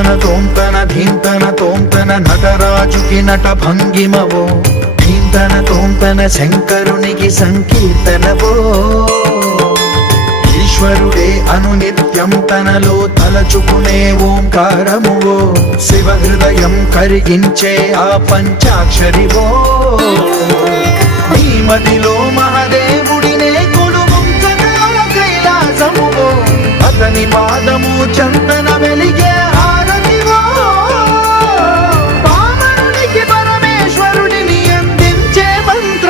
తోంతన తోంతన ధీంతన తోంతన నటరాజుకి నట భంగిమవో. ధీంతన తోంతన శంకరునికి సంకీర్తనవో. ఈశ్వరుడే అను నిత్యం తనలో తలచుకునే ఓంకారమువో. శివ హృదయం కరిగించే ఆ పంచాక్షరివో. నీమదిలో మహదేవుడినే కొను కైలాసము అతని పాదము చంద్ర